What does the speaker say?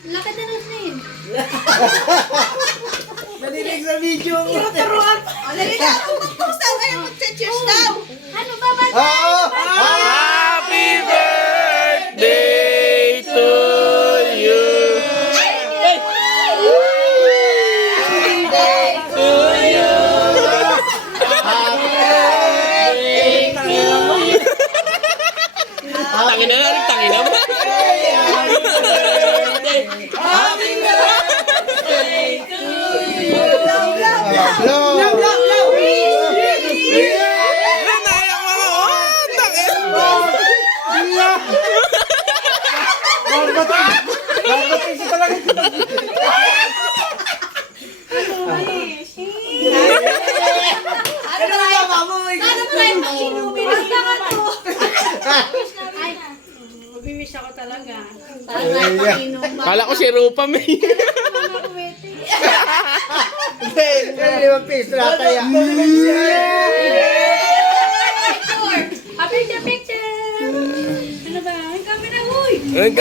Laki na rin eh. Nadinig sa video mo. Turuan. Dali na, mag-post daw kayo, mag-cheers daw. Ano ba ba? Oo! Happy birthday to you. Tangin na lang, tangin na ba? Low! Nanayak mga tangin. Barbating sa talaga. Ano na yung mamoy? Ano ba yung makinubi? Basta ka to. Ay, mag-wish ako talaga. Sana makinom ba? Kala ko si Rupa may. Mga kuwete. Hindi, hindi mo piso nataya. Picture! Picture! Ano ba? Ang camera, uy!